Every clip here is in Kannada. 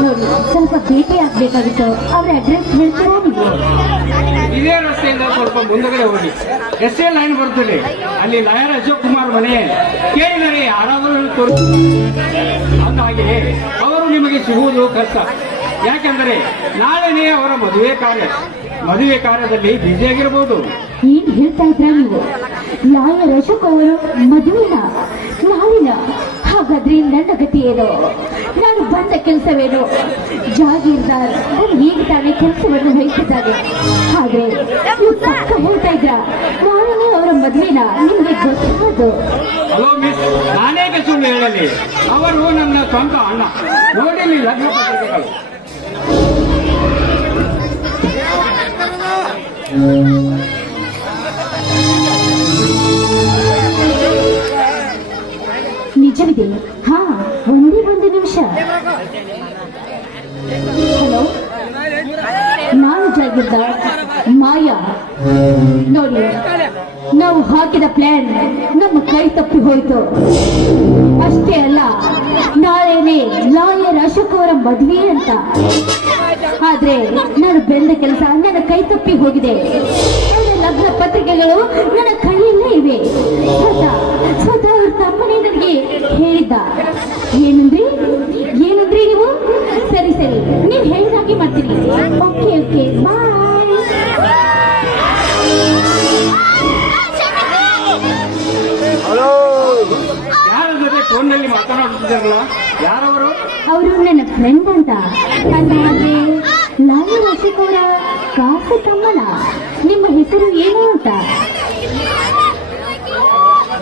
ನೋಡಿ ಸ್ವಲ್ಪ ಭೇಟಿ ಆಗ್ಬೇಕಾಗಿತ್ತು ಅವ್ರ ಅಡ್ರೆಸ್ ಹೇಳ್ತೀರಾ ಇದೇ ರಸ್ತೆಯಿಂದ ಸ್ವಲ್ಪ ಮುಂದಗಡೆ ಹೋಗಿ ಎಸ್ ಎ ಲೈನ್ ಬರ್ತದೆ ಅಲ್ಲಿ ಲಾಯರ್ ಅಶೋಕ್ ಕುಮಾರ್ ಮನೆ ಕೇಳಿದರೆ ಯಾರಾದರೂ ತೋರಿಸ ಅಂದಾಗೆ ಅವರು ನಿಮಗೆ ಸಿಗುವುದು ಕಷ್ಟ. ಯಾಕೆಂದರೆ ನಾಳೆನೇ ಅವರ ಮದುವೆ ಕಾರ್ಯ. ಮದುವೆ ಕಾರ್ಯದಲ್ಲಿ ಬ್ಯುಸಿಯಾಗಿರಬಹುದು ಏನ್ ಹೇಳ್ತಾ ಇದ್ರ ನೀವು? ನಾಳೆ ರಶಕ್ ಅವರು ಮದುವೆನ ನಾಳಿನ? ಹಾಗಾದ್ರೆ ನನ್ನ ಗತಿ ಏನು? ನಾನು ಬಂದ ಕೆಲಸವೇನು? ಜಾಗೀರ್ದಾರ್ ನಾನು ಈಗ ತಾನೇ ಕೆಲಸವನ್ನು ವಹಿಸಿದ್ದಾರೆ? ಆದ್ರೆ ಹೇಳ್ತಾ ಇದ್ರ? ನಾಳೆನೇ ಅವರ ಮದುವೆನ? ನಿಮಗೆ ಮಿಸ್ ಸುಳ್ಳು ಅವರು ನನ್ನ ಸ್ವಂತ ಅಣ್ಣ. ನೋಡಿಲಿ ಲಗ್ನ ಪತ್ರಿಕೆಗಳು ನಿಜವಿದೆ. ಹಾ, ಒಂದೇ ಒಂದು ನಿಮಿಷ. ಹಲೋ? ನಾನು ಜಾಗಿದ್ದ ಮಾಯಾ. ನೋಡಿ, ನಾವು ಹಾಕಿದ ಪ್ಲಾನ್ ನಮ್ಮ ಕೈ ತಪ್ಪಿ ಹೋಯ್ತು. ಅಷ್ಟೇ ಅಲ್ಲ, ನಾಳೆನೆ ಲಾಯರ್ ಅಶೋಕ್ ಅವರ ಮದ್ವೆ ಅಂತ. ಆದ್ರೆ ನಾನು ಬೆಂದ ಕೆಲಸ ನನ್ನ ಕೈ ತಪ್ಪಿ ಹೋಗಿದೆ. ಲಗ್ನ ಪತ್ರಿಕೆಗಳು ನನ್ನ ಕೈಯಲ್ಲೇ ಇವೆ. ಸ್ವತಃ ಅವ್ರ ತಮ್ಮನೇ ನನಗೆ ಹೇಳಿದ್ದ. ಏನಂದ್ರಿ? ಏನಂದ್ರಿ ನೀವು? ಸರಿ ಸರಿ. ನೀವು ಹೇಳಿದಾಗೆ ಮಾಡ್ತೀನಿ. ಓಕೆ ಯಾರವರು? ಅವರು ನನ್ನ ಫ್ರೆಂಡ್ ಅಂತ. ಅದಾದ್ರೆ ನಾನು ಅಶೋಕ್ ಅವರ ಕಾಸು ತಮ್ಮನ. ನಿಮ್ಮ ಹೆಸರು ಏನು ಅಂತ?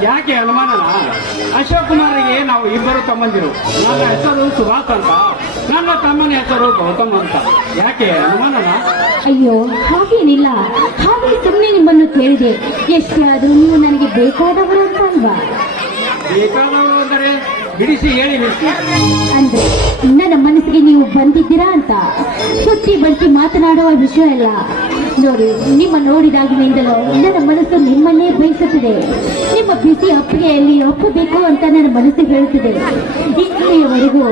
ಯಾಕೆ ಅನುಮಾನನ ಅಶೋಕ್ ಕುಮಾರ್ಗೆ ನಾವು ಇಬ್ಬರು ತಮ್ಮಂದಿರು. ನನ್ನ ಹೆಸರು ಸುಭಾಷ್ ಅಂತ. ನನ್ನ ತಮ್ಮನ ಹೆಸರು ಗೌತಮ್ ಅಂತ. ಯಾಕೆ ಅನುಮಾನನ ಅಯ್ಯೋ ಹಾಗೇನಿಲ್ಲ. ಹಾಗೆ ಸುಮ್ಮನೆ ನಿಮ್ಮನ್ನು ಕೇಳಿದೆ. ಎಷ್ಟೇ ಆದ್ರೂ ನೀವು ನನಗೆ ಬೇಕಾದವರು ಅಂತ ಅಲ್ವಾ? ಬೇಕಾದವರು ಬಿಡಿಸಿ ಹೇಳಿ ಅಂದ್ರೆ ನನ್ನ ಮನಸ್ಸಿಗೆ ನೀವು ಬಂದಿದ್ದೀರಾ ಅಂತ? ಸುತ್ತಿ ಬಳಸಿ ಮಾತನಾಡುವ ವಿಷಯ ಅಲ್ಲ. ನೋಡಿ, ನಿಮ್ಮ ನೋಡಿದಾಗಿನಿಂದಲೂ ನನ್ನ ಮನಸ್ಸು ನಿಮ್ಮನ್ನೇ ಬಯಸುತ್ತಿದೆ. ನಿಮ್ಮ ಬಿಸಿ ಅಪ್ಪಿಗೆಯಲ್ಲಿ ಒಪ್ಪಬೇಕು ಅಂತ ನನ್ನ ಮನಸ್ಸು ಹೇಳುತ್ತಿದೆ ಇಲ್ಲಿಯವರೆಗೂ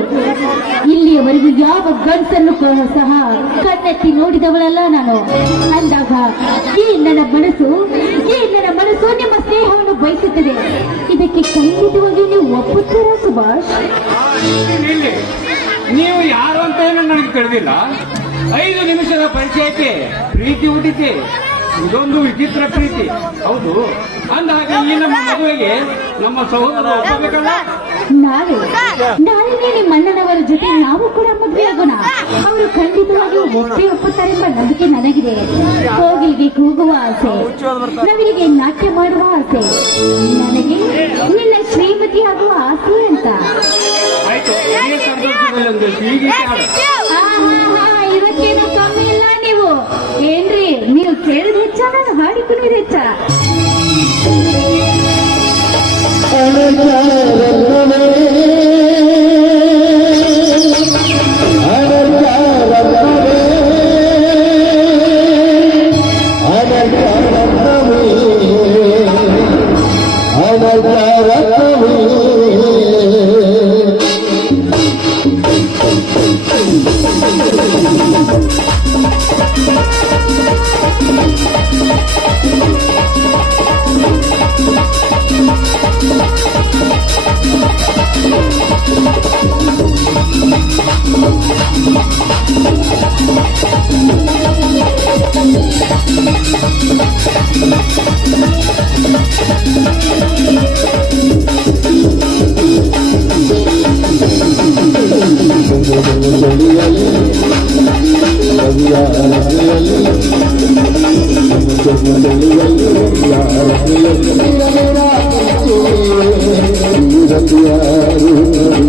ಇಲ್ಲಿಯವರೆಗೂ ಯಾವ ಗಂಟನ್ನು ಸಹ ಕಣ್ಣೆತ್ತಿ ನೋಡಿದವಳಲ್ಲ ನಾನು. ಅಂದಾಗ ಈ ನನ್ನ ಮನಸ್ಸು ಈ ನನ್ನ ಮನಸ್ಸು ನಿಮ್ಮ ಸ್ನೇಹವನ್ನು ಬಯಸುತ್ತದೆ ಇದಕ್ಕೆ ಖಂಡಿತವಾಗಿ ನೀವು ಒಪ್ಪುತ್ತೀರಾ ಸುಭಾಷ್? ಇಲ್ಲಿ ನೀವು ಯಾರು ಅಂತ ಏನು ನನಗೆ ತಿಳಿದಿಲ್ಲ. ಐದು ನಿಮಿಷದ ಪರಿಚಯಕ್ಕೆ ಪ್ರೀತಿ ಹುಟ್ಟಿದೆ ಇದೊಂದು ವಿಚಿತ್ರ ಪ್ರೀತಿ. ಹೌದು. ಅಂದಾಗ ಈ ನಮ್ಮ ಮದುವೆಗೆ ನಮ್ಮ ಸಹೋದರ ಒಪ್ಪಬೇಕಲ್ಲ? ನಾಳೆ. ನಾಳೆನೇ ನಿಮ್ಮ ಅಣ್ಣನವರ ಜೊತೆ ನಾವು ಕೂಡ ಮದುವೆ ಆಗೋಣ ಅವರು ಖಂಡಿತವಾಗಿ ಒಪ್ಪಿ ಒಪ್ಪುತ್ತಾರೆ ಎಂಬ ನಂಬಿಕೆ ನನಗಿದೆ. ಕೋಗಿಲಿಗೆ ಕೂಗುವ ಆಸೆ. ನವಿಲಿಗೆ ನಾಟ್ಯ ಮಾಡುವ ಆಸೆ. ನನಗೆ ನಿನ್ನ ಶ್ರೀಮತಿ ಆಗುವ ಆಸೆ ಅಂತ. ಇವತ್ತೇನು ಕಮ್ಮಿ ಇಲ್ಲ ನೀವು. ಏನ್ರಿ ನೀವು ಕೇಳಿದ ಹೆಚ್ಚ ನಾನು ಹಾಡಿ Thank you. يا رب يا رب